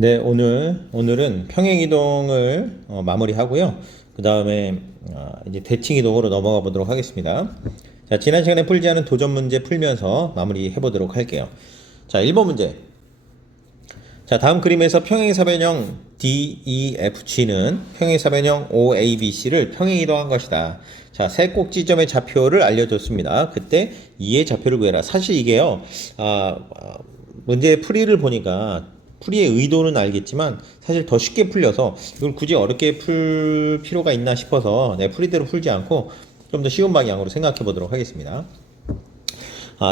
네, 오늘은 평행이동을 마무리하고요. 그 다음에 이제 대칭이동으로 넘어가 보도록 하겠습니다. 자, 지난 시간에 풀지 않은 도전 문제 풀면서 마무리해 보도록 할게요. 자, 1번 문제. 자, 다음 그림에서 평행사변형 DEFG는 평행사변형 OABC를 평행이동한 것이다. 자, 세 꼭지점의 좌표를 알려줬습니다. 그때 2의 좌표를 구해라. 사실 이게요, 문제의 풀이를 보니까 풀이의 의도는 알겠지만 사실 더 쉽게 풀려서 이걸 굳이 어렵게 풀 필요가 있나 싶어서 풀이대로 풀지 않고 좀 더 쉬운 방향으로 생각해 보도록 하겠습니다.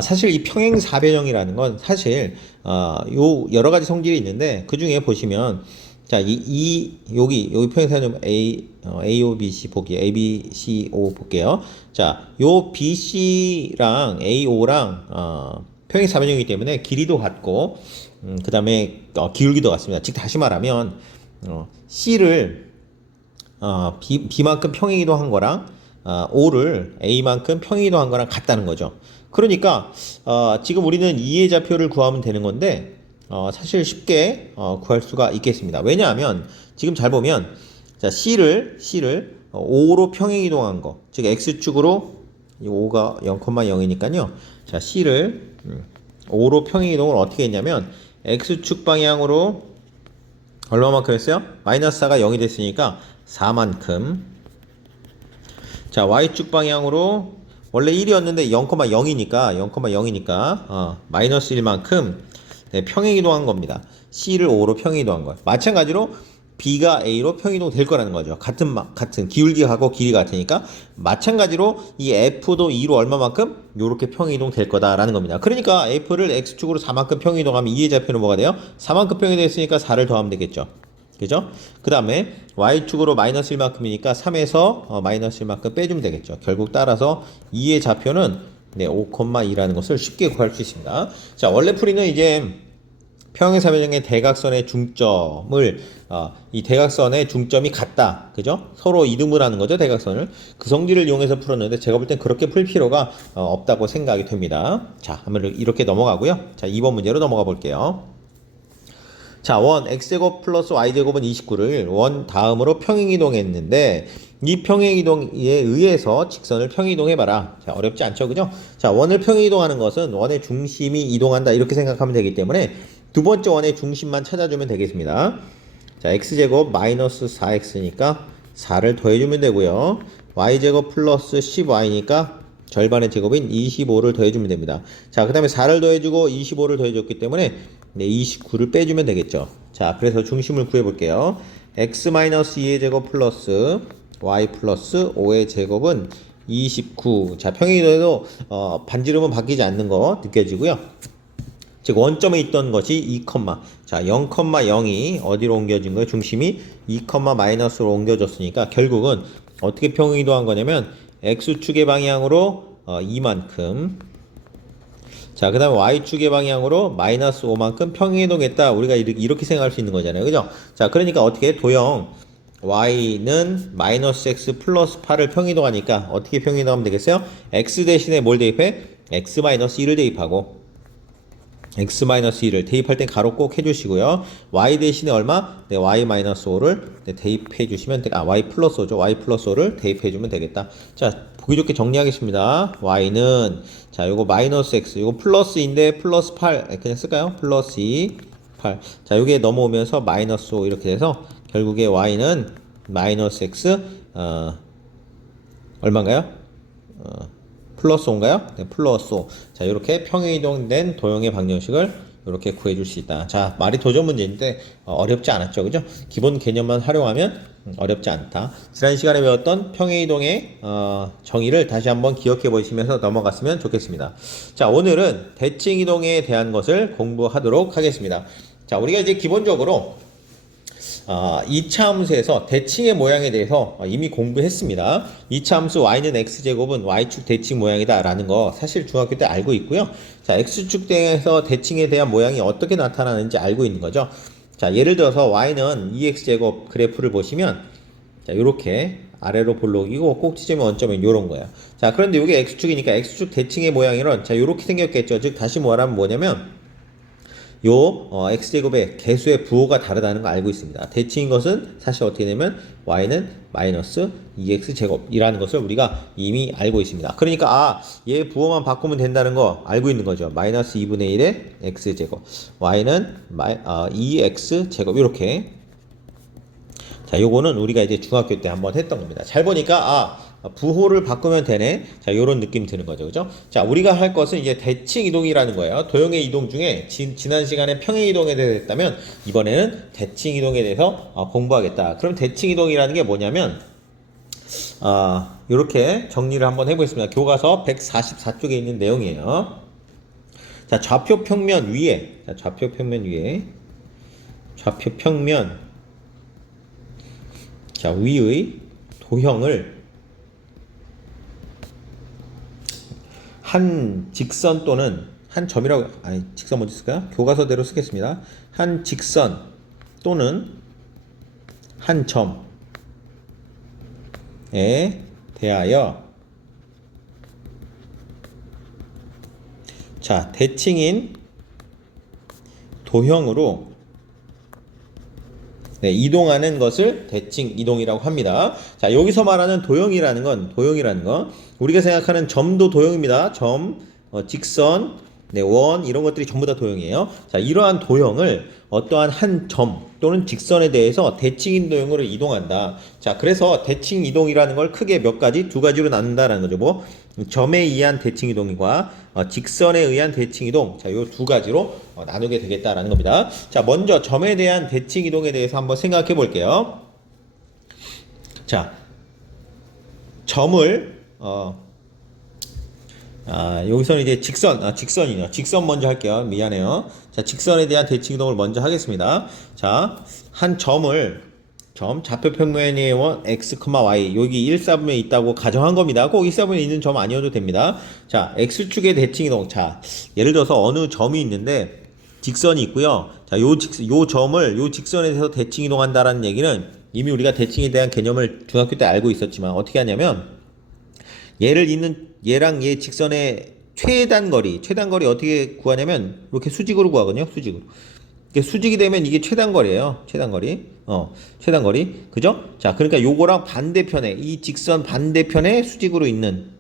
사실 이 평행사변형이라는 건 사실 요 여러 가지 성질이 있는데 그 중에 보시면 자, 여기 평행사변형 AO, BC 볼게요. A, B, C, O 볼게요. 자, 요 BC랑 AO랑 평행사변형이기 때문에 길이도 같고 그 다음에 기울기도 같습니다. 즉 다시 말하면 C를 B만큼 평행이동한 거랑 O를 A만큼 평행이동한 거랑 같다는 거죠. 그러니까 지금 우리는 2의 좌표를 구하면 되는 건데 사실 쉽게 구할 수가 있겠습니다. 왜냐하면 지금 잘 보면 자, C를 5로 평행이동한 거, 즉 X축으로 이 5가 0,0이니까요. 자, C를 5로 평행이동을 어떻게 했냐면 X축 방향으로 얼마만큼 했어요? 마이너스 4가 0이 됐으니까 4만큼. 자, Y축 방향으로 원래 1이었는데 0,0이니까 마이너스 1만큼 평행이동한 겁니다. C를 5로 평행이동한 거예요. 마찬가지로 B가 A로 평행이동 될 거라는 거죠. 같은 기울기하고 길이가 같으니까 마찬가지로 이 F도 2로 얼마만큼? 요렇게 평행이동 될 거다라는 겁니다. 그러니까 F를 X축으로 4만큼 평행이동하면 2의 좌표는 뭐가 돼요? 4만큼 평행이동했으니까 4를 더하면 되겠죠. 그죠? 그 다음에 Y축으로 마이너스 1만큼이니까 3에서 마이너스 1만큼 빼주면 되겠죠. 결국 따라서 2의 좌표는 5,2라는 것을 쉽게 구할 수 있습니다. 자, 원래 풀이는 이제 평행사변형의 대각선의 중점을 이 대각선의 중점이 같다, 그죠? 서로 이등분하는 거죠, 대각선을. 그 성질을 이용해서 풀었는데 제가 볼 땐 그렇게 풀 필요가 없다고 생각이 됩니다. 자, 한번 이렇게 넘어가고요. 자, 2번 문제로 넘어가 볼게요. 자, 원 x제곱 플러스 y제곱은 29를 원 다음으로 평행이동했는데 이 평행이동에 의해서 직선을 평행이동해봐라. 자, 어렵지 않죠, 그죠? 자, 원을 평행이동하는 것은 원의 중심이 이동한다 이렇게 생각하면 되기 때문에 두 번째 원의 중심만 찾아주면 되겠습니다. 자, x제곱 마이너스 4x니까 4를 더해주면 되고요. y제곱 플러스 10y니까 절반의 제곱인 25를 더해주면 됩니다. 자, 그 다음에 4를 더해주고 25를 더해줬기 때문에 29를 빼주면 되겠죠. 자, 그래서 중심을 구해볼게요. x-2의 제곱 플러스 y 플러스 5의 제곱은 29. 자, 평행이동해도 반지름은 바뀌지 않는 거 느껴지고요. 즉 원점에 있던 것이 2, 자, 0,0이 어디로 옮겨진 거예요? 중심이 2, 마이너스로 옮겨졌으니까 결국은 어떻게 평행이동한 거냐면 x축의 방향으로 2만큼, 자, 그 다음에 y축의 방향으로 마이너스 5만큼 평행이동했다. 우리가 이렇게 생각할 수 있는 거잖아요, 그죠? 자, 그러니까 어떻게 도형 y는 마이너스 x 플러스 8을 평행이동하니까 어떻게 평행이동하면 되겠어요? x 대신에 뭘 대입해? x-1을 대입하고 x-2를 대입할 땐 가로 꼭 해주시고요. y 대신에 얼마? y-5를 대입해 주시면 y 플러스 5죠. y 플러스 5를 대입해 주면 되겠다. 자, 보기 좋게 정리하겠습니다. y는 자, 요거 마이너스 x, 요거 플러스인데 플러스 8 그냥 쓸까요? 플러스 2, 8. 자, 요게 넘어오면서 마이너스 5 이렇게 돼서 결국에 y는 마이너스 x 얼마인가요? 플러스 5인가요? 네, 플러스 5. 자, 이렇게 평행이동된 도형의 방정식을 이렇게 구해줄 수 있다. 자, 말이 도전 문제인데 어렵지 않았죠, 그죠? 기본 개념만 활용하면 어렵지 않다. 지난 시간에 배웠던 평행이동의 정의를 다시 한번 기억해 보시면서 넘어갔으면 좋겠습니다. 자, 오늘은 대칭이동에 대한 것을 공부하도록 하겠습니다. 자, 우리가 이제 기본적으로 2차 함수에서 대칭의 모양에 대해서 이미 공부했습니다. 2차 함수 y는 x제곱은 y축 대칭 모양이다 라는 거 사실 중학교 때 알고 있고요. 자, x축 등에서 대칭에 대한 모양이 어떻게 나타나는지 알고 있는 거죠. 자, 예를 들어서 y는 2x제곱 그래프를 보시면 자, 요렇게 아래로 볼록이고 꼭지점이 원점은 요런 거예요. 자, 그런데 이게 x축이니까 x축 대칭의 모양이론 자, 요렇게 생겼겠죠. 즉 다시 말하면 뭐냐면 x제곱의 개수의 부호가 다르다는 거 알고 있습니다. 대칭인 것은 사실 어떻게 되면 y는 마이너스 2x제곱이라는 것을 우리가 이미 알고 있습니다. 그러니까 얘 부호만 바꾸면 된다는 거 알고 있는 거죠. 마이너스 2분의 1의 x제곱, y는 2x제곱 이렇게. 자, 요거는 우리가 이제 중학교 때 한번 했던 겁니다. 잘 보니까 부호를 바꾸면 되네. 자, 요런 느낌 드는 거죠. 그죠? 자, 우리가 할 것은 이제 대칭 이동이라는 거예요. 도형의 이동 중에 지난 시간에 평행 이동에 대해서 했다면 이번에는 대칭 이동에 대해서 공부하겠다. 그럼 대칭 이동이라는 게 뭐냐면 요렇게 정리를 한번 해보겠습니다. 교과서 144쪽에 있는 내용이에요. 자, 좌표 평면 위에 자, 위의 도형을 한 직선 또는 한 점이라고, 직선 먼저 쓸까요? 교과서대로 쓰겠습니다. 한 직선 또는 한 점에 대하여 자, 대칭인 도형으로 이동하는 것을 대칭 이동이라고 합니다. 자, 여기서 말하는 도형이라는 건 우리가 생각하는 점도 도형입니다. 점, 직선, 원 이런 것들이 전부 다 도형이에요. 자, 이러한 도형을 어떠한 한 점 또는 직선에 대해서 대칭인 도형으로 이동한다. 자, 그래서 대칭 이동이라는 걸 크게 두 가지로 나눈다라는 거죠. 뭐 점에 의한 대칭 이동과 직선에 의한 대칭 이동. 자, 요 두 가지로 나누게 되겠다라는 겁니다. 자, 먼저 점에 대한 대칭 이동에 대해서 한번 생각해 볼게요. 자, 점을 여기서는 이제 직선이요. 직선 먼저 할게요. 미안해요. 자, 직선에 대한 대칭 이동을 먼저 하겠습니다. 자, 한 점을 좌표 평면의 원 x, y 여기 1, 4분면에 있다고 가정한 겁니다. 꼭 1, 4분면에 있는 점 아니어도 됩니다. 자, x축의 대칭 이동. 자, 예를 들어서 어느 점이 있는데 직선이 있고요. 자, 요 점을 요 직선에 대해서 대칭 이동한다라는 얘기는 이미 우리가 대칭에 대한 개념을 중학교 때 알고 있었지만 어떻게 하냐면 얘랑 얘 직선의 최단거리 어떻게 구하냐면 이렇게 수직으로 구하거든요. 수직이 되면 이게 최단거리예요. 최단거리. 그죠? 자, 그러니까 요거랑 반대편에 이 직선 반대편에 수직으로 있는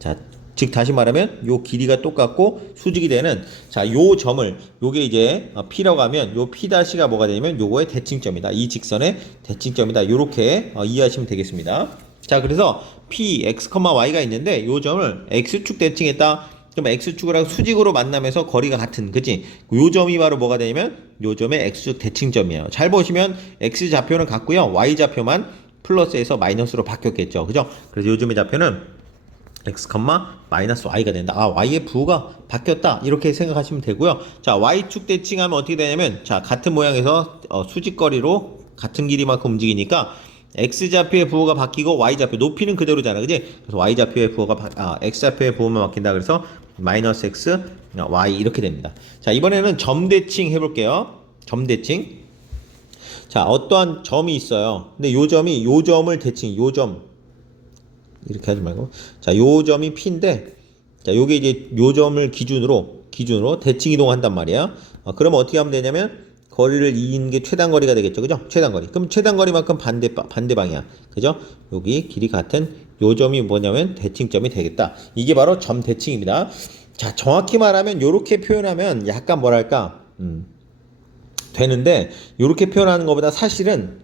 자, 즉 다시 말하면 요 길이가 똑같고 수직이 되는 자, 요 점을 요게 이제 P라고 하면 요 P-가 뭐가 되냐면 요거의 대칭점이다. 이 직선의 대칭점이다. 요렇게 이해하시면 되겠습니다. 자, 그래서 P, X, Y가 있는데 요 점을 X축 대칭했다. 그럼 X축이랑 수직으로 만나면서 거리가 같은, 그치? 요 점이 바로 뭐가 되냐면 요 점의 X축 대칭점이에요. 잘 보시면 X좌표는 같고요. Y좌표만 플러스에서 마이너스로 바뀌었겠죠. 그죠? 그래서 요즘의 좌표는 X, 마이너스 Y가 된다. Y의 부호가 바뀌었다. 이렇게 생각하시면 되고요. 자, Y축 대칭하면 어떻게 되냐면 자, 같은 모양에서 수직거리로 같은 길이만큼 움직이니까 X좌표의 부호가 바뀌고 Y좌표 높이는 그대로잖아. 그지? 그래서 Y좌표의 부호가 X좌표의 부호만 바뀐다. 그래서 마이너스 X, Y 이렇게 됩니다. 자, 이번에는 점 대칭 해볼게요. 점 대칭. 자, 어떠한 점이 있어요. 근데 요 점을 대칭, 요 점. 이렇게 하지 말고. 자, 요 점이 P인데, 자, 요게 이제 요 점을 기준으로 대칭 이동한단 말이야. 그러면 어떻게 하면 되냐면, 거리를 이긴 게 최단거리가 되겠죠. 그죠? 최단거리. 그럼 최단거리만큼 반대 방향. 그죠? 여기 길이 같은 요 점이 뭐냐면 대칭점이 되겠다. 이게 바로 점 대칭입니다. 자, 정확히 말하면 요렇게 표현하면 약간 뭐랄까 되는데 요렇게 표현하는 것보다 사실은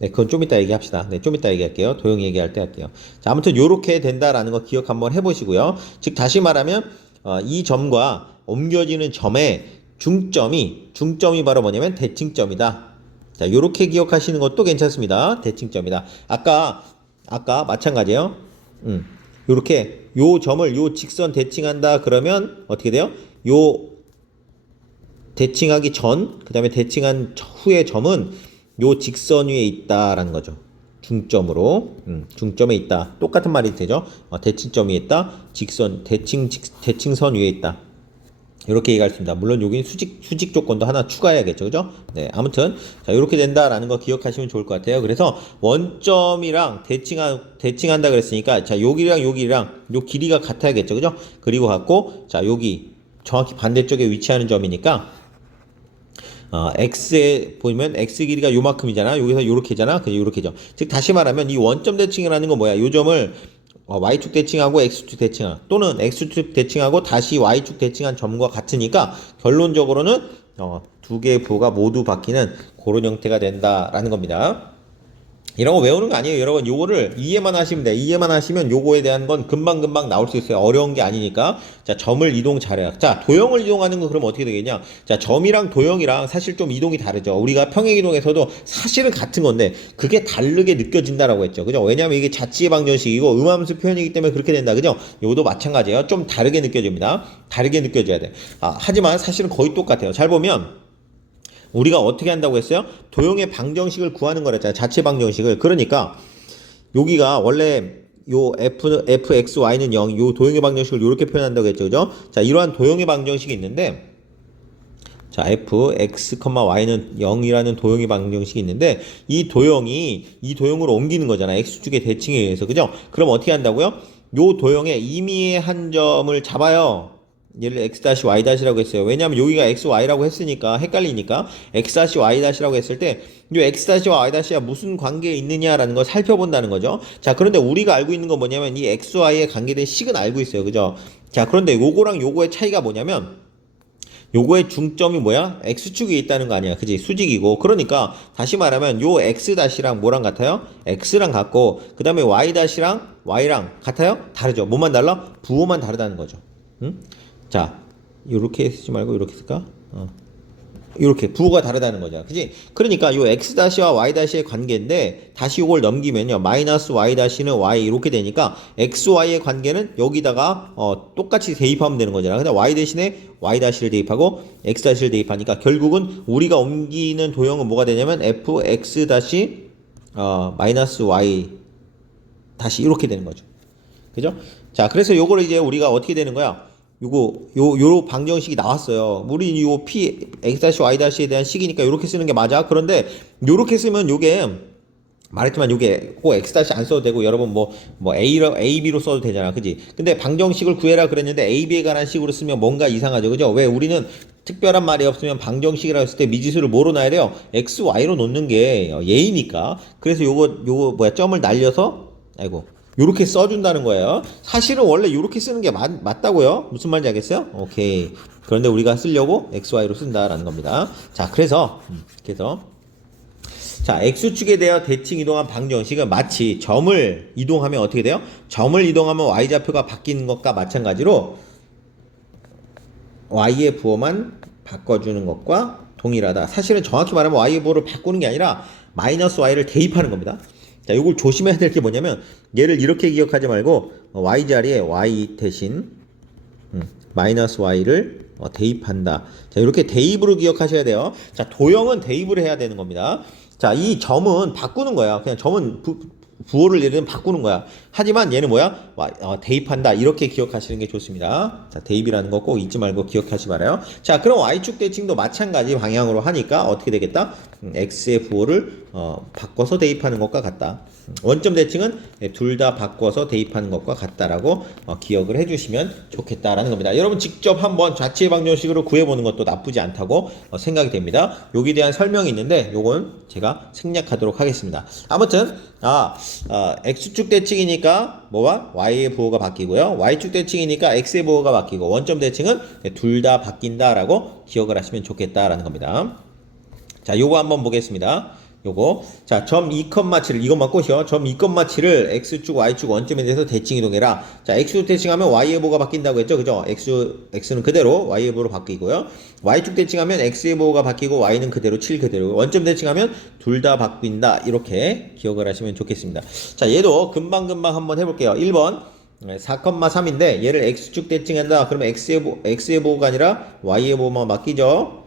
그건 좀 이따 얘기합시다. 좀 이따 얘기할게요. 도형 얘기할 때 할게요. 자, 아무튼 요렇게 된다라는 거 기억 한번 해보시고요. 즉 다시 말하면 이 점과 옮겨지는 점의 중점이 바로 뭐냐면 대칭점이다. 자, 요렇게 기억하시는 것도 괜찮습니다. 대칭점이다. 아까 마찬가지예요. 요렇게 요 점을 요 직선 대칭한다 그러면 어떻게 돼요? 요 대칭하기 전, 그다음에 대칭한 후의 점은 요 직선 위에 있다라는 거죠. 중점에 있다. 똑같은 말이 되죠. 대칭점 위에 있다. 대칭선 위에 있다. 이렇게 얘기할 수 있습니다. 물론 여기는 수직 조건도 하나 추가해야겠죠. 그죠? 네. 아무튼, 자, 이렇게 된다라는 거 기억하시면 좋을 것 같아요. 그래서 원점이랑 대칭한다 그랬으니까, 자, 여기랑 요 길이가 같아야겠죠. 그죠? 그리고 같고, 자, 여기 정확히 반대쪽에 위치하는 점이니까 x에 보면 x 길이가 요만큼이잖아. 여기서 요렇게잖아. 그냥 요렇게죠. 즉 다시 말하면 이 원점 대칭이라는 건 뭐야? 요 점을 y축 대칭하고 x축 대칭한 또는 x축 대칭하고 다시 y축 대칭한 점과 같으니까 결론적으로는 두 개의 부호가 모두 바뀌는 그런 형태가 된다라는 겁니다. 이런 거 외우는 거 아니에요. 여러분 요거를 이해만 하시면 돼. 이해만 하시면 요거에 대한 건 금방금방 나올 수 있어요. 어려운 게 아니니까. 자, 점을 이동 잘해요. 자, 도형을 이동하는 거 그럼 어떻게 되겠냐? 자, 점이랑 도형이랑 사실 좀 이동이 다르죠. 우리가 평행 이동에서도 사실은 같은 건데 그게 다르게 느껴진다라고 했죠. 그죠? 왜냐면 이게 자치의 방정식이고 음함수 표현이기 때문에 그렇게 된다. 그죠? 요것도 마찬가지예요. 좀 다르게 느껴집니다. 다르게 느껴져야 돼. 하지만 사실은 거의 똑같아요. 잘 보면 우리가 어떻게 한다고 했어요? 도형의 방정식을 구하는 거랬잖아요. 자체 방정식을. 그러니까 여기가 원래 요 fxy는 0, 요 도형의 방정식을 이렇게 표현한다고 했죠. 그죠? 자, 이러한 도형의 방정식이 있는데 자, fx, y는 0이라는 도형의 방정식이 있는데 이 도형으로 옮기는 거잖아. x축의 대칭에 의해서. 그죠? 그럼 어떻게 한다고요? 요 도형의 임의의 한 점을 잡아요. 얘를 x-y-라고 했어요. 왜냐하면 여기가 x-y라고 했으니까 헷갈리니까 x-y-라고 했을 때 이 x-와 y-가 무슨 관계에 있느냐라는 걸 살펴본다는 거죠. 자, 그런데 우리가 알고 있는 건 뭐냐면 이 x-y에 관계된 식은 알고 있어요. 그죠? 자, 그런데 요거랑 요거의 차이가 뭐냐면 요거의 중점이 뭐야? x축에 있다는 거 아니야. 그지? 수직이고. 그러니까 다시 말하면 요 x-랑 뭐랑 같아요? x랑 같고 그 다음에 y-랑 y랑 같아요? 다르죠. 뭐만 달라? 부호만 다르다는 거죠. 응? 자, 요렇게 쓰지 말고 요렇게 쓸까? 요렇게 부호가 다르다는 거죠. 그지? 그러니까 요 x-와 y-의 관계인데 다시 요걸 넘기면요. 마이너스 y-는 y 이렇게 되니까 x-y의 관계는 여기다가 똑같이 대입하면 되는 거잖아. 근데 y 대신에 y-를 대입하고 x-를 대입하니까 결국은 우리가 옮기는 도형은 뭐가 되냐면 fx- 마이너스 y 다시 이렇게 되는 거죠. 그죠? 자, 그래서 요걸 이제 우리가 어떻게 되는 거야? 요 방정식이 나왔어요. 우리 요 p x-y-에 대한 식이니까 요렇게 쓰는 게 맞아. 그런데 요렇게 쓰면 요게 말했지만 요게 꼭 x- 안 써도 되고 여러분 뭐 a, b로 써도 되잖아. 그지? 근데 방정식을 구해라 그랬는데 a, b에 관한 식으로 쓰면 뭔가 이상하죠. 그죠? 왜 우리는 특별한 말이 없으면 방정식이라고 했을 때 미지수를 뭐로 놔야 돼요? x, y로 놓는 게 예의니까. 그래서 요거 점을 날려서 요렇게 써준다는 거예요. 사실은 원래 요렇게 쓰는 게 맞다고요? 무슨 말인지 알겠어요? 오케이. 그런데 우리가 쓰려고 XY로 쓴다라는 겁니다. 자, 그래서 자, X축에 대하여 대칭 이동한 방정식은 마치 점을 이동하면 어떻게 돼요? 점을 이동하면 Y좌표가 바뀌는 것과 마찬가지로 Y의 부호만 바꿔주는 것과 동일하다. 사실은 정확히 말하면 Y의 부호를 바꾸는 게 아니라 마이너스 Y를 대입하는 겁니다. 자, 요걸 조심해야 될 게 뭐냐면 얘를 이렇게 기억하지 말고 y 자리에 y 대신 마이너스 y를 대입한다. 자, 이렇게 대입으로 기억하셔야 돼요. 자, 도형은 대입을 해야 되는 겁니다. 자, 이 점은 바꾸는 거야. 그냥 점은 부호를 예를 들면 바꾸는 거야. 하지만 얘는 뭐야? 대입한다. 이렇게 기억하시는 게 좋습니다. 자, 대입이라는 거 꼭 잊지 말고 기억하시 바라요. 자, 그럼 y축 대칭도 마찬가지 방향으로 하니까 어떻게 되겠다? x의 부호를 바꿔서 대입하는 것과 같다. 원점 대칭은 둘 다 바꿔서 대입하는 것과 같다라고 기억을 해주시면 좋겠다라는 겁니다. 여러분 직접 한번 자치의 방정식으로 구해보는 것도 나쁘지 않다고 생각이 됩니다. 여기에 대한 설명이 있는데 요건 제가 생략하도록 하겠습니다. 아무튼 x축 대칭이니까 뭐와 y의 부호가 바뀌고요. y축 대칭이니까 x의 부호가 바뀌고 원점 대칭은 둘 다 바뀐다라고 기억을 하시면 좋겠다라는 겁니다. 자, 요거 한번 보겠습니다. 요거. 자, 점 2,7을 이것만 꼬셔. 점 2,7을 x축, y축 원점에 대해서 대칭 이동해라. 자, x축 대칭하면 y의 부호가 바뀐다고 했죠. 그죠? x는 그대로 y의 부호로 바뀌고요. y축 대칭하면 x의 부호가 바뀌고 y는 그대로 7 그대로. 원점 대칭하면 둘 다 바뀐다. 이렇게 기억을 하시면 좋겠습니다. 자, 얘도 금방금방 한번 해볼게요. 1번. 4,3인데 얘를 x축 대칭한다. 그러면 x의 부호가 아니라 y의 부호만 바뀌죠.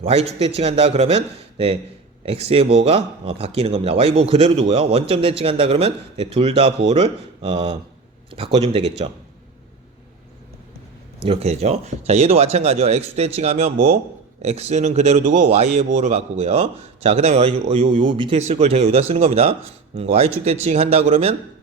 y축 대칭한다. 그러면 x의 부호가 바뀌는 겁니다. y 부호 그대로 두고요. 원점 대칭한다 그러면 둘 다 부호를 바꿔주면 되겠죠. 이렇게 되죠. 자, 얘도 마찬가지죠. x 대칭하면 x는 그대로 두고 y의 부호를 바꾸고요. 자, 그 다음에 요 밑에 있을 걸 제가 여기다 쓰는 겁니다. y축 대칭한다 그러면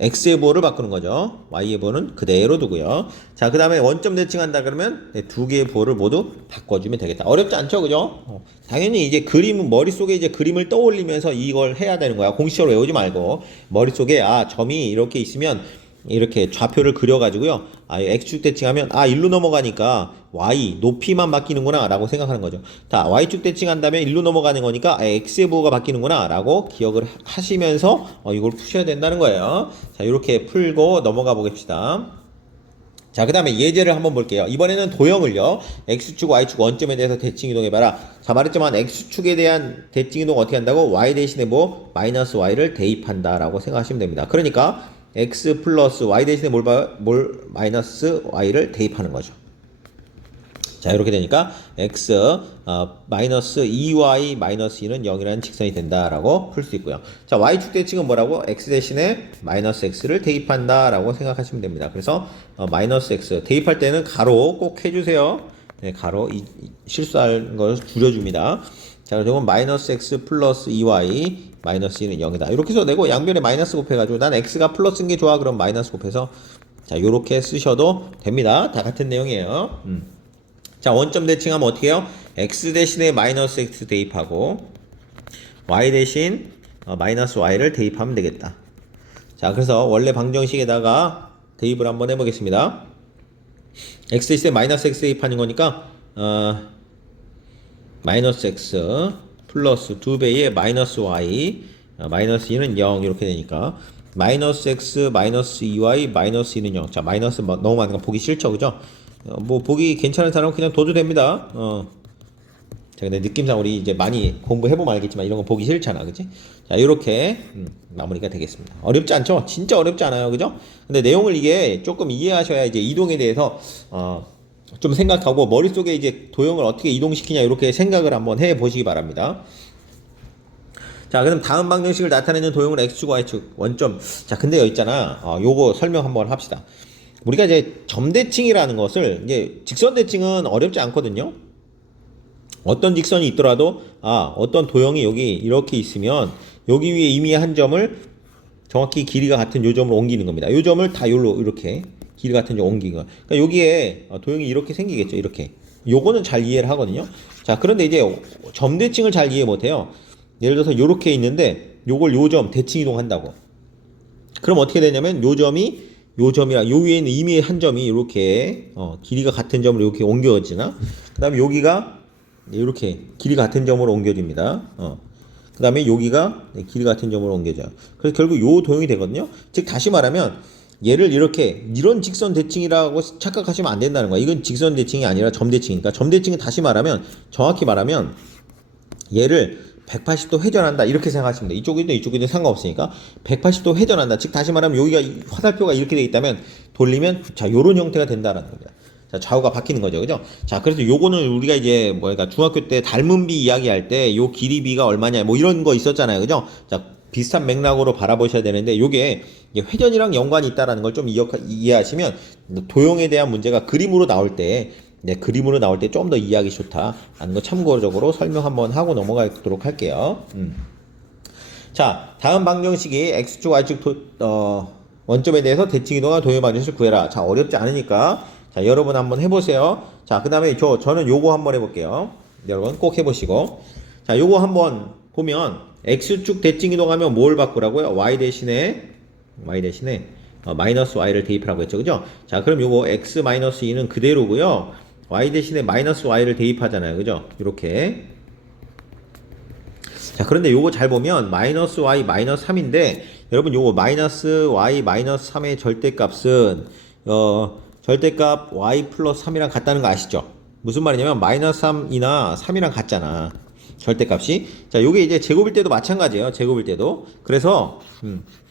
x의 부호를 바꾸는 거죠. y의 부호는 그대로 두고요. 자, 그 다음에 원점 대칭한다 그러면 두 개의 부호를 모두 바꿔주면 되겠다. 어렵지 않죠, 그죠? 당연히 이제 머릿속에 이제 그림을 떠올리면서 이걸 해야 되는 거야. 공식적으로 외우지 말고 머릿속에 점이 이렇게 있으면 이렇게 좌표를 그려가지고요. x축 대칭하면 일로 넘어가니까 y 높이만 바뀌는구나 라고 생각하는 거죠. 자, y축 대칭한다면 일로 넘어가는 거니까 x의 부호가 바뀌는구나 라고 기억을 하시면서 이걸 푸셔야 된다는 거예요. 자, 이렇게 풀고 넘어가 보겠습니다. 자, 그 다음에 예제를 한번 볼게요. 이번에는 도형을요, x축, y축 원점에 대해서 대칭 이동해봐라. 자, 말했지만 x축에 대한 대칭 이동 어떻게 한다고? y 대신에 뭐? 마이너스 y를 대입한다 라고 생각하시면 됩니다. 그러니까 x 플러스 y 대신에 마이너스 y를 대입하는 거죠. 자, 이렇게 되니까 x 마이너스 2y 마이너스 2는 0이라는 직선이 된다라고 풀 수 있고요. 자, y축 대칭은 뭐라고? x 대신에 마이너스 x를 대입한다라고 생각하시면 됩니다. 그래서 마이너스 x 대입할 때는 가로 꼭 해주세요. 네, 가로 실수할 걸 줄여줍니다. 자, 그러면 마이너스 x 플러스 2y 마이너스 2는 0이다. 이렇게 써도 되고 양변에 마이너스 곱해가지고 난 x가 플러스인 게 좋아. 그럼 마이너스 곱해서 자, 요렇게 쓰셔도 됩니다. 다 같은 내용이에요. 자, 원점 대칭하면 어떻게 해요? x 대신에 마이너스 x 대입하고 y 대신 마이너스 y를 대입하면 되겠다. 자, 그래서 원래 방정식에다가 대입을 한번 해보겠습니다. x 대신에 마이너스 x 대입하는 거니까 마이너스 x 플러스 2배의 마이너스 y 마이너스 2는 0 이렇게 되니까 마이너스 x 마이너스 2y 마이너스 2는 0. 자, 마이너스 너무 많은 거 보기 싫죠, 그죠? 뭐 보기 괜찮은 사람은 그냥 둬도 됩니다. 자, 근데 느낌상 우리 이제 많이 공부해보면 알겠지만 이런 거 보기 싫잖아, 그치? 자, 이렇게 마무리가 되겠습니다. 어렵지 않죠? 진짜 어렵지 않아요, 그죠? 근데 내용을 이게 조금 이해하셔야 이제 이동에 대해서 좀 생각하고 머릿속에 이제 도형을 어떻게 이동시키냐 이렇게 생각을 한번 해보시기 바랍니다. 자, 그럼 다음 방정식을 나타내는 도형을 x축, y축, 원점. 자, 근데 여기 있잖아. 요거 설명 한번 합시다. 우리가 이제 점대칭이라는 것을 이제 직선대칭은 어렵지 않거든요. 어떤 직선이 있더라도 어떤 도형이 여기 이렇게 있으면 여기 위에 이미 한 점을 정확히 길이가 같은 요 점으로 옮기는 겁니다. 요 점을 다 요로 이렇게 길이 같은 점 옮긴 거. 그러니까 여기에 도형이 이렇게 생기겠죠. 이렇게. 요거는 잘 이해를 하거든요. 자, 그런데 이제 점대칭을 잘 이해 못해요. 예를 들어서 요렇게 있는데 요걸 요 점 대칭 이동한다고. 그럼 어떻게 되냐면 요 점이랑 요 위에 있는 이미 한 점이 이렇게 길이가 같은 점으로 이렇게 옮겨지나? 그다음에 여기가 이렇게 길이 같은 점으로 옮겨집니다. 그 다음에 여기가 길이 같은 점으로 옮겨져요. 그래서 결국 요 도형이 되거든요. 즉 다시 말하면 얘를 이런 직선 대칭이라고 착각하시면 안 된다는 거야. 이건 직선 대칭이 아니라 점 대칭이니까. 점 대칭은 다시 말하면 정확히 말하면 얘를 180도 회전한다 이렇게 생각하시면 돼. 이쪽이든 상관없으니까 180도 회전한다. 즉 다시 말하면 여기가 화살표가 이렇게 돼 있다면 돌리면 자 요런 형태가 된다라는 겁니다. 자, 좌우가 바뀌는 거죠, 그죠? 자, 그래서 요거는 우리가 이제 중학교 때 닮은 비 이야기할 때 요 길이 비가 얼마냐 뭐 이런 거 있었잖아요, 그죠? 자, 비슷한 맥락으로 바라보셔야 되는데 요게 회전이랑 연관이 있다라는 걸 좀 이해하시면 도형에 대한 문제가 그림으로 나올 때 좀 더 이해하기 좋다라는 거 참고적으로 설명 한번 하고 넘어가도록 할게요. 자, 다음 방정식이 x축, y축 원점에 대해서 대칭 이동한 도형 방정식을 구해라. 자, 어렵지 않으니까 자, 여러분 한번 해보세요. 자, 그 다음에 저는 요거 한번 해볼게요. 여러분 꼭 해보시고. 자, 요거 한번 보면 x축 대칭 이동하면 뭘 바꾸라고요? y 대신에 마이너스 y를 대입하라고 했죠, 그죠? 자, 그럼 요거 x 마이너스 2는 그대로고요. y 대신에 마이너스 y를 대입하잖아요, 그죠? 이렇게. 자, 그런데 요거 잘 보면 마이너스 y 마이너스 3인데 여러분 요거 마이너스 y 마이너스 3의 절대값은 절대값 y 플러스 3이랑 같다는 거 아시죠? 무슨 말이냐면 마이너스 3이나 3이랑 같잖아. 절대값이. 자, 요게 이제 제곱일 때도 마찬가지예요. 제곱일 때도. 그래서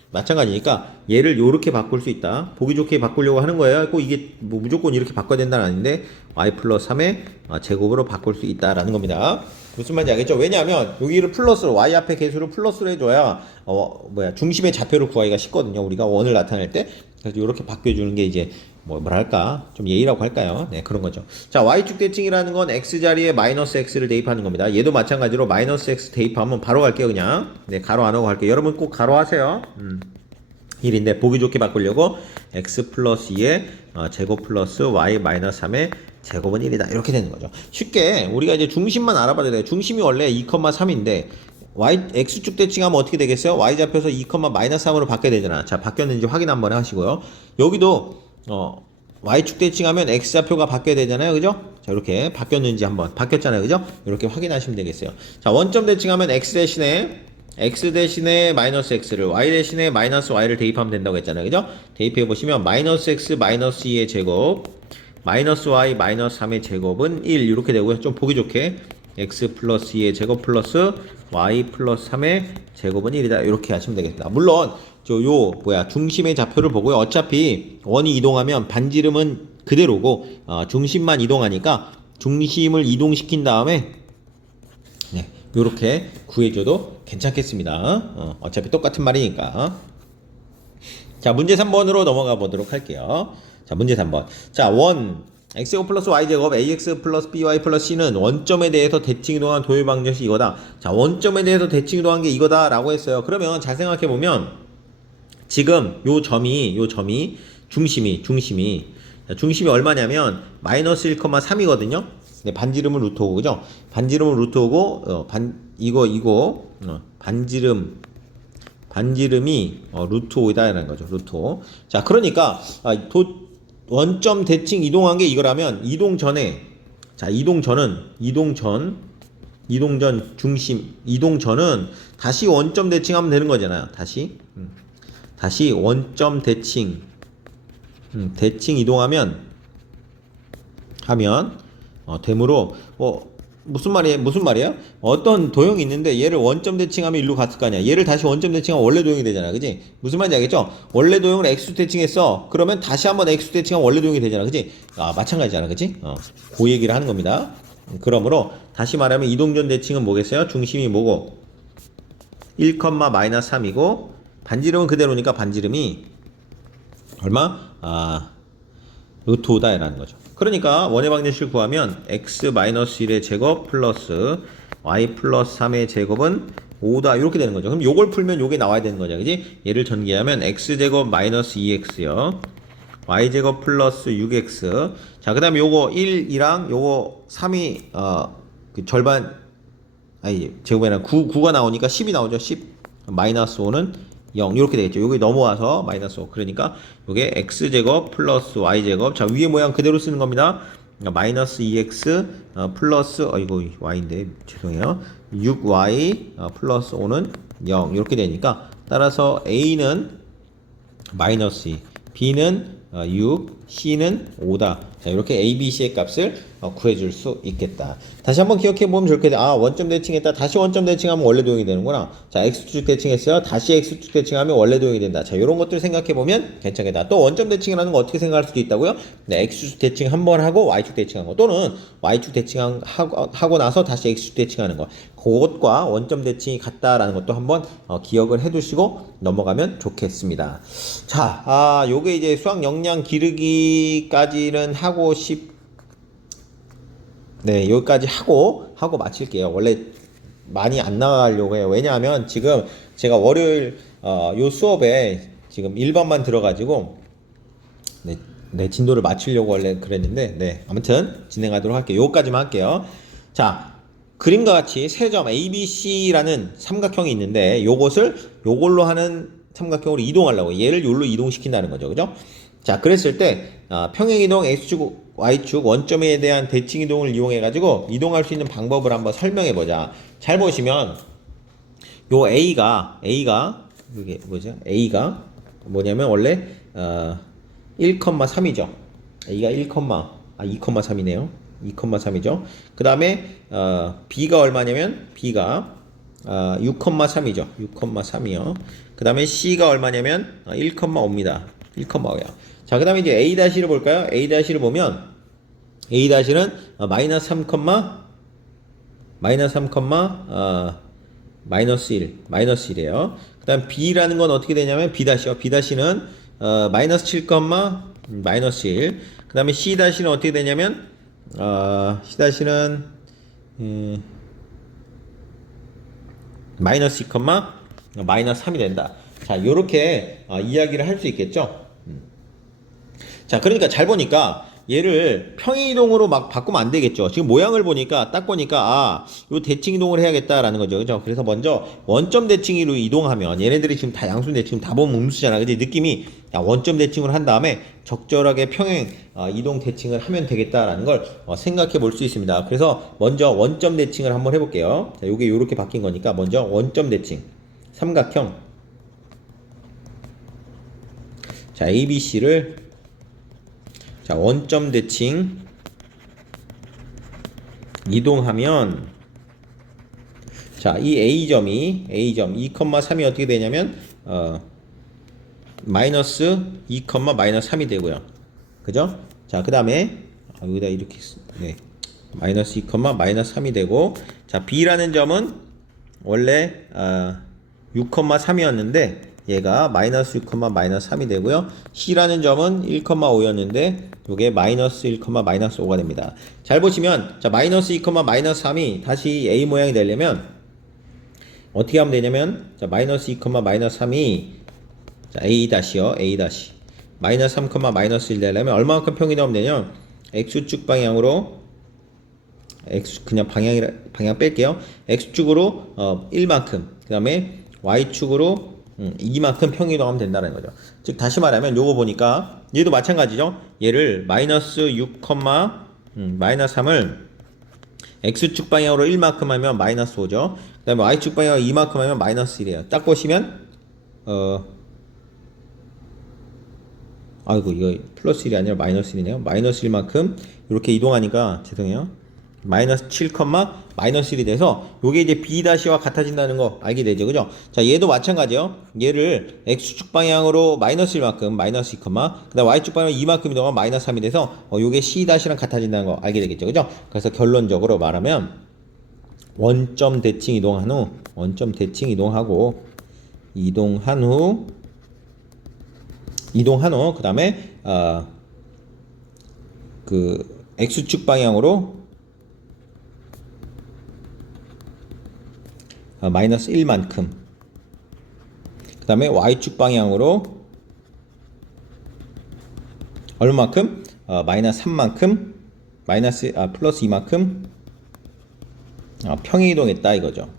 마찬가지니까 얘를 요렇게 바꿀 수 있다. 보기 좋게 바꾸려고 하는 거예요. 꼭 이게 뭐 무조건 이렇게 바꿔야 된다는 아닌데 y 플러스 3의 제곱으로 바꿀 수 있다라는 겁니다. 무슨 말인지 알겠죠? 왜냐하면 여기를 플러스로 y 앞에 개수를 플러스로 해줘야 중심의 좌표를 구하기가 쉽거든요. 우리가 원을 나타낼 때. 그래서 이렇게 바뀌어주는 게 이제 뭐랄까 좀 예의라고 할까요? 네, 그런 거죠. 자, y축 대칭이라는 건 x 자리에 마이너스 x를 대입하는 겁니다. 얘도 마찬가지로 마이너스 x 대입하면 바로 갈게요, 그냥. 네, 가로 안 하고 갈게요. 여러분 꼭 가로 하세요. 1인데 보기 좋게 바꾸려고 x 플러스 2의 제곱 플러스 y 마이너스 3의 제곱은 1이다. 이렇게 되는 거죠. 쉽게 우리가 이제 중심만 알아봐도 돼요. 중심이 원래 2,3인데 x축 대칭하면 어떻게 되겠어요? y좌표에서 2, 마이너스 3으로 바뀌어야 되잖아. 자, 바뀌었는지 확인 한번 하시고요. 여기도 y축 대칭하면 x좌표가 바뀌어야 되잖아요. 그죠? 자, 이렇게 바뀌었는지 한번 바뀌었잖아요. 그죠? 이렇게 확인하시면 되겠어요. 자, 원점 대칭하면 x 대신에 마이너스 x를 y 대신에 마이너스 y를 대입하면 된다고 했잖아요. 그죠? 대입해 보시면 마이너스 x 마이너스 2의 제곱 마이너스 y 마이너스 3의 제곱은 1 이렇게 되고요. 좀 보기 좋게 x 플러스 2의 제곱 플러스 y 플러스 3의 제곱은 1이다. 이렇게 하시면 되겠습니다. 물론 중심의 좌표를 보고요. 어차피 원이 이동하면 반지름은 그대로고 중심만 이동하니까 중심을 이동시킨 다음에 네, 요렇게 구해줘도 괜찮겠습니다. 어차피 똑같은 말이니까. 자, 문제 3번으로 넘어가 보도록 할게요. 자, 문제 3번. 자, x제곱 플러스 y제곱 ax 플러스 by 플러스 c는 원점에 대해서 대칭 이동한 도형 방정식이 이거다. 자, 원점에 대해서 대칭 이동한 게 이거다 라고 했어요. 그러면 잘 생각해보면 지금 요 점이 중심이 얼마냐면 마이너스 1,3이거든요. 네, 반지름은 루트오고 그죠? 반지름은 루트오고 반지름이 루트5이다라는 거죠. 루트5. 자, 그러니까 원점 대칭 이동한 게 이거라면 이동 전은 다시 원점 대칭하면 되는 거잖아요. 다시 원점 대칭 이동하면 되므로 무슨 말이에요? 어떤 도형이 있는데 얘를 원점 대칭하면 일로 갔을 거 아니야. 얘를 다시 원점 대칭하면 원래 도형이 되잖아. 그지? 무슨 말인지 알겠죠? 원래 도형을 x수 대칭했어. 그러면 다시 한번 x수 대칭하면 원래 도형이 되잖아. 그지? 마찬가지잖아. 그지? 그 얘기를 하는 겁니다. 그러므로 다시 말하면 이동전 대칭은 뭐겠어요? 중심이 뭐고? 1, 마이너스 3이고 반지름은 그대로니까 반지름이 얼마? 루트 5다라는 거죠. 그러니까 원의 방정식을 구하면 x-1의 제곱 플러스 y 플러스 3의 제곱은 5다 이렇게 되는 거죠. 그럼 요걸 풀면 요게 나와야 되는 거죠. 그지? 얘를 전개하면 x제곱 마이너스 2x요. y제곱 플러스 6x. 자, 그 다음에 요거 1이랑 요거 3이 그 절반 제곱에는 9가 나오니까 10이 나오죠. 10. 마이너스 5는 0 이렇게 되겠죠. 여기 넘어와서 마이너스 5. 그러니까 이게 x제곱 플러스 y제곱. 자, 위에 모양 그대로 쓰는 겁니다. 마이너스 2x 플러스 이거 y인데 죄송해요. 6y 플러스 5는 0 이렇게 되니까 따라서 a는 마이너스 2, b는 6, c는 5다. 자, 이렇게 a, b, c의 값을 구해줄 수 있겠다. 다시 한번 기억해보면 좋겠다. 원점 대칭했다. 다시 원점 대칭하면 원래 도형이 되는구나. 자, x축 대칭했어요. 다시 x축 대칭하면 원래 도형이 된다. 자, 이런 것들 생각해보면 괜찮겠다. 또 원점 대칭이라는 거 어떻게 생각할 수도 있다고요? 네, x축 대칭 한 번 하고 y축 대칭한 거, 또는 y축 대칭하고 나서 다시 x축 대칭하는 거. 그것과 원점 대칭이 같다라는 것도 한번 기억을 해두시고 넘어가면 좋겠습니다. 자, 요게 이제 수학 역량 기르기까지는 네, 여기까지 하고 마칠게요. 원래 많이 안 나가려고 해요. 왜냐하면 지금 제가 월요일 요 수업에 지금 1번만 들어가지고 네, 진도를 맞추려고 원래 그랬는데 네, 아무튼 진행하도록 할게요. 요까지만 할게요. 자, 그림과 같이 세 점 ABC라는 삼각형이 있는데 요걸로 하는 삼각형으로 이동하려고 얘를 요로 이동시킨다는 거죠. 그죠? 자, 그랬을 때 평행이동 X축, Y축 원점에 대한 대칭이동을 이용해가지고 이동할 수 있는 방법을 한번 설명해보자. 잘 보시면 요 A가 이게 뭐죠? A가 뭐냐면 원래 1,3이죠. A가 2,3이네요. 2,3이죠. 그 다음에 B가 얼마냐면 B가 6,3이죠. 6,3이요. 그 다음에 C가 얼마냐면 1,5입니다. 1,5야. 자, 그 다음에 이제 A-를 볼까요? A-를 보면 A-는 마이너스 3, 마이너스 1이에요. 그 다음 B라는 건 어떻게 되냐면 B-요. B-는 마이너스 7, 마이너스 1. 그 다음에 C-는 어떻게 되냐면 C-는 마이너스 2, 마이너스 3이 된다. 자, 요렇게 이야기를 할 수 있겠죠. 자, 그러니까 잘 보니까 얘를 평행이동으로 막 바꾸면 안 되겠죠. 지금 모양을 보니까 딱 보니까 요 대칭이동을 해야겠다라는 거죠. 그죠? 그래서 먼저 원점 대칭으로 이동하면 얘네들이 지금 다 양수인데 지금 다 보면 음수잖아. 근데 느낌이 원점 대칭을 한 다음에 적절하게 평행 이동 대칭을 하면 되겠다라는 걸 생각해 볼 수 있습니다. 그래서 먼저 원점 대칭을 한번 해볼게요. 자, 요게 요렇게 바뀐 거니까 먼저 원점 대칭 삼각형. 자, ABC를 자, 원점 대칭 이동하면 자, 이 A점이 A점 2,3이 어떻게 되냐면 마이너스 2, 마이너스 3이 되고요. 그죠? 자, 그 다음에 여기다 이렇게 네. 마이너스 2, 마이너스 3이 되고 자, B라는 점은 원래 6,3이었는데 얘가 마이너스 6, 마이너스 3이 되고요. C라는 점은 1,5였는데 이게 마이너스 1, 마이너스 5가 됩니다. 잘 보시면 자, 마이너스 2, 마이너스 3이 다시 A 모양이 되려면 어떻게 하면 되냐면 자, 마이너스 2, 마이너스 3이 자, A 다시요. A 다시 마이너스 3, 마이너스 1 되려면 얼마만큼 평이 나오면 되냐? X축 방향으로 X 그냥 방향 뺄게요. X축으로 1만큼 그 다음에 Y축으로 이만큼 평이동하면 된다는 거죠. 즉 다시 말하면 요거 보니까 얘도 마찬가지죠. 얘를 마이너스 6, 마이너스 3을 X축 방향으로 1만큼 하면 마이너스 5죠. 그 다음에 Y축 방향으로 2만큼 하면 마이너스 1이에요. 딱 보시면 아이고 이거 플러스 1이 아니라 마이너스 1이네요. 마이너스 1만큼 이렇게 이동하니까 죄송해요. 마이너스 7, 마이너스 1이 돼서 요게 이제 B-와 같아진다는 거 알게 되죠. 그죠? 자, 얘도 마찬가지요. 얘를 X축 방향으로 마이너스 1만큼 마이너스 2, 그 다음 Y축 방향으로 2만큼 이동하면 마이너스 3이 돼서 요게 C-랑 같아진다는 거 알게 되겠죠. 그죠? 그래서 결론적으로 말하면 원점 대칭 이동한 후 원점 대칭 이동하고 이동한 후 그 다음에 그 X축 방향으로 마이너스 1만큼 그 다음에 Y축 방향으로 얼마만큼? 마이너스 3만큼 마이너스 플러스 2만큼 평행이동했다 이거죠.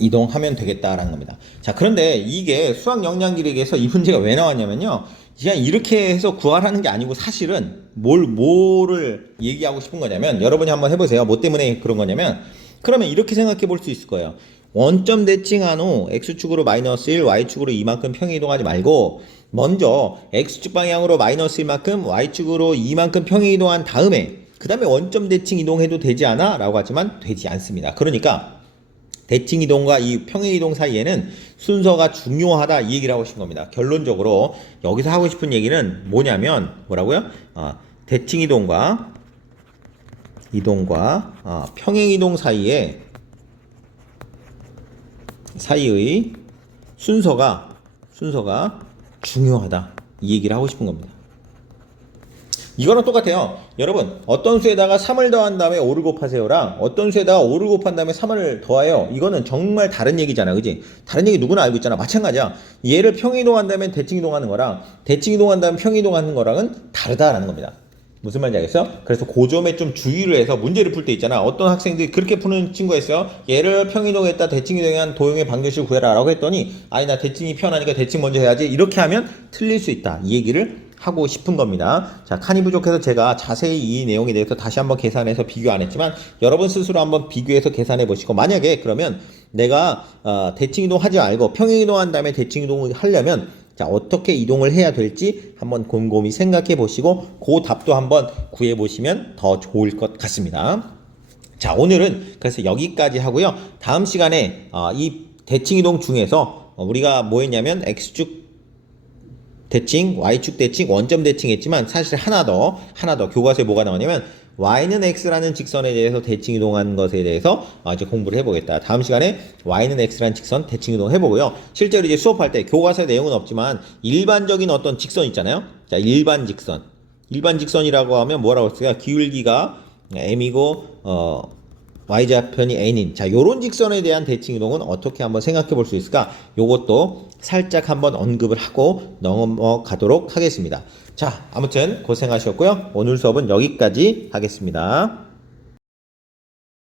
이동하면 되겠다라는 겁니다. 자, 그런데 이게 수학 역량 기록에서 이 문제가 왜 나왔냐면요. 그냥 이렇게 해서 구하라는 게 아니고 사실은 뭐를 얘기하고 싶은 거냐면 여러분이 한번 해보세요. 뭐 때문에 그런 거냐면 그러면 이렇게 생각해 볼 수 있을 거예요. 원점 대칭한 후 X축으로 마이너스 1, Y축으로 이만큼 평행이동하지 말고 먼저 X축 방향으로 마이너스 1만큼 Y축으로 이만큼 평행이동한 다음에 그 다음에 원점 대칭 이동해도 되지 않아? 라고 하지만 되지 않습니다. 그러니까 대칭 이동과 이 평행 이동 사이에는 순서가 중요하다 이 얘기를 하고 싶은 겁니다. 결론적으로 여기서 하고 싶은 얘기는 뭐냐면 뭐라고요? 대칭 이동과 평행 이동 사이의 순서가 중요하다 이 얘기를 하고 싶은 겁니다. 이거랑 똑같아요. 여러분 어떤 수에다가 3을 더한 다음에 5를 곱하세요랑 어떤 수에다가 5를 곱한 다음에 3을 더해요. 이거는 정말 다른 얘기잖아. 그지? 다른 얘기 누구나 알고 있잖아. 마찬가지야. 얘를 평행이동한 다음에 대칭이동하는 거랑 대칭이동한 다음에 평행이동하는 거랑은 다르다라는 겁니다. 무슨 말인지 알겠어요? 그래서 그 점에 좀 주의를 해서 문제를 풀 때 있잖아. 어떤 학생들이 그렇게 푸는 친구가 있어요. 얘를 평이동했다 대칭이동한 도형의 방정식을 구해라 라고 했더니 아니 나 대칭이 편하니까 대칭 먼저 해야지 이렇게 하면 틀릴 수 있다 이 얘기를 하고 싶은 겁니다. 자, 칸이 부족해서 제가 자세히 이 내용에 대해서 다시 한번 계산해서 비교 안 했지만 여러분 스스로 한번 비교해서 계산해 보시고 만약에 그러면 내가 대칭이동 하지 말고 평행이동한 다음에 대칭이동을 하려면 자, 어떻게 이동을 해야 될지 한번 곰곰이 생각해 보시고 그 답도 한번 구해 보시면 더 좋을 것 같습니다. 자, 오늘은 그래서 여기까지 하고요. 다음 시간에 이 대칭이동 중에서 우리가 뭐 했냐면 X축 대칭, Y축 대칭, 원점 대칭 했지만 사실 하나 더 교과서에 뭐가 나오냐면 Y는 X라는 직선에 대해서 대칭 이동한 것에 대해서 이제 공부를 해보겠다. 다음 시간에 Y는 X라는 직선 대칭 이동 해보고요. 실제로 이제 수업할 때 교과서 내용은 없지만 일반적인 어떤 직선 있잖아요. 자, 일반 직선이라고 하면 뭐라고 했어요? 기울기가 M이고 y좌편이 n인 자 요런 직선에 대한 대칭 이동은 어떻게 한번 생각해 볼 수 있을까? 요것도 살짝 한번 언급을 하고 넘어가도록 하겠습니다. 자 아무튼 고생하셨고요. 오늘 수업은 여기까지 하겠습니다.